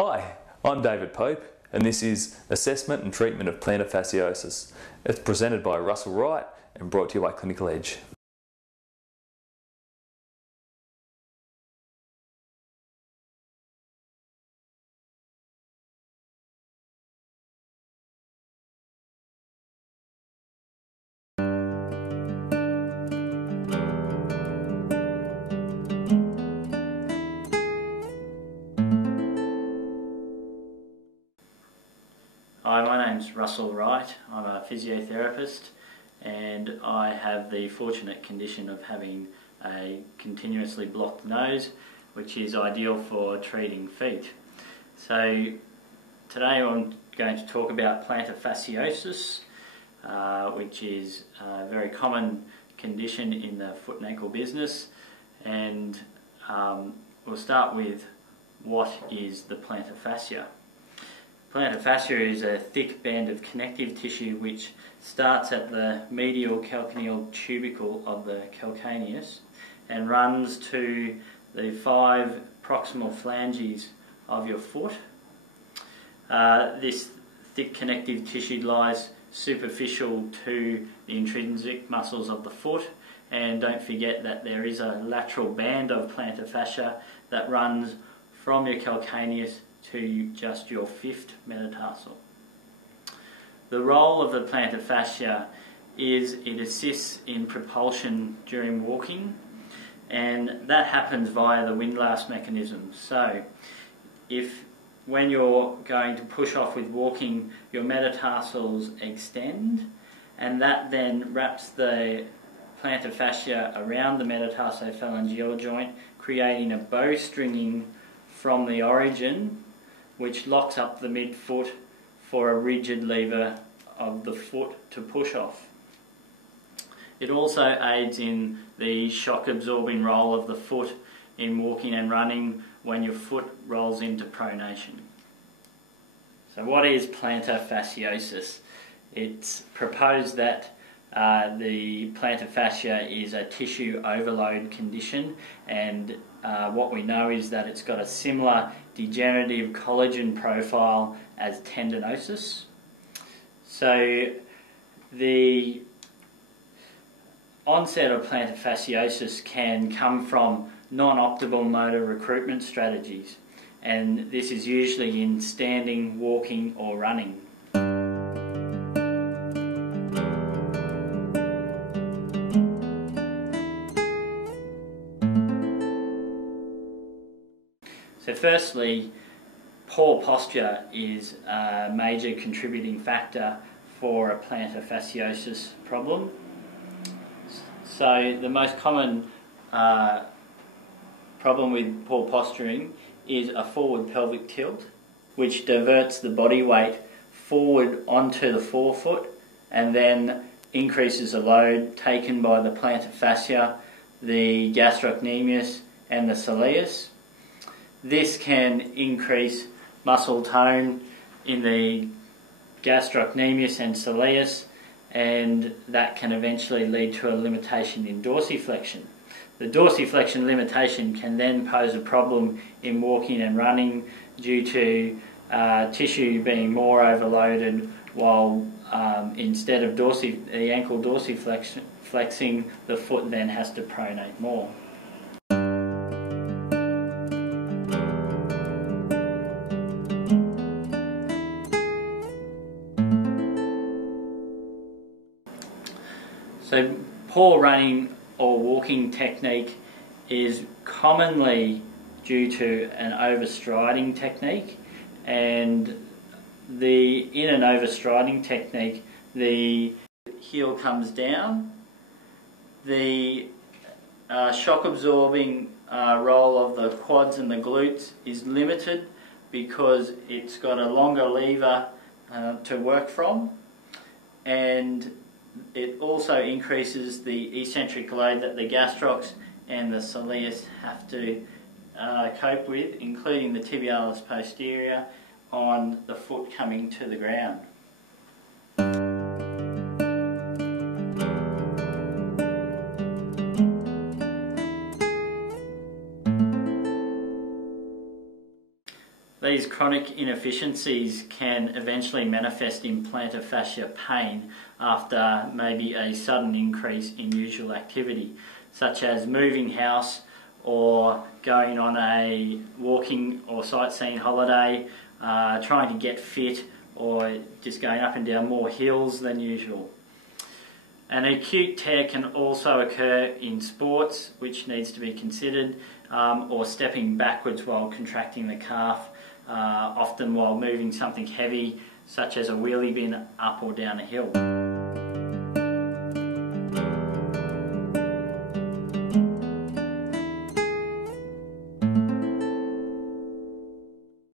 Hi, I'm David Pope and this is Assessment and Treatment of Plantar Fasciosis. It's presented by Russell Wright and brought to you by Clinical Edge. Hi, my name's Russell Wright. I'm a physiotherapist and I have the fortunate condition of having a continuously blocked nose, which is ideal for treating feet. So today I'm going to talk about plantar fasciosis, which is a very common condition in the foot and ankle business, and we'll start with what is the plantar fascia. Plantar fascia is a thick band of connective tissue which starts at the medial calcaneal tubercle of the calcaneus and runs to the 5 proximal phalanges of your foot. This thick connective tissue lies superficial to the intrinsic muscles of the foot, and don't forget that there is a lateral band of plantar fascia that runs from your calcaneus to just your 5th metatarsal. The role of the plantar fascia is it assists in propulsion during walking, and that happens via the windlass mechanism. So if when you're going to push off with walking, your metatarsals extend, and that then wraps the plantar fascia around the metatarsophalangeal joint, creating a bowstringing from the origin, which locks up the midfoot for a rigid lever of the foot to push off. It also aids in the shock absorbing role of the foot in walking and running when your foot rolls into pronation. So what is plantar fasciosis? It's proposed that the plantar fascia is a tissue overload condition, and what we know is that it's got a similar degenerative collagen profile as tendinosis. So the onset of plantar fasciosis can come from non-optimal motor recruitment strategies, and this is usually in standing, walking or running. So firstly, poor posture is a major contributing factor for a plantar fasciosis problem. So the most common problem with poor posturing is a forward pelvic tilt, which diverts the body weight forward onto the forefoot and then increases the load taken by the plantar fascia, the gastrocnemius and the soleus. This can increase muscle tone in the gastrocnemius and soleus, and that can eventually lead to a limitation in dorsiflexion. The dorsiflexion limitation can then pose a problem in walking and running due to tissue being more overloaded, while instead of the ankle dorsiflexing, the foot then has to pronate more. So poor running or walking technique is commonly due to an overstriding technique, and in an overstriding technique the heel comes down, the shock absorbing role of the quads and the glutes is limited because it's got a longer lever to work from, and it also increases the eccentric load that the gastrocs and the soleus have to cope with, including the tibialis posterior on the foot coming to the ground. These chronic inefficiencies can eventually manifest in plantar fascia pain after maybe a sudden increase in usual activity, such as moving house or going on a walking or sightseeing holiday, trying to get fit, or just going up and down more hills than usual. An acute tear can also occur in sports, which needs to be considered, or stepping backwards while contracting the calf, often while moving something heavy such as a wheelie bin up or down a hill.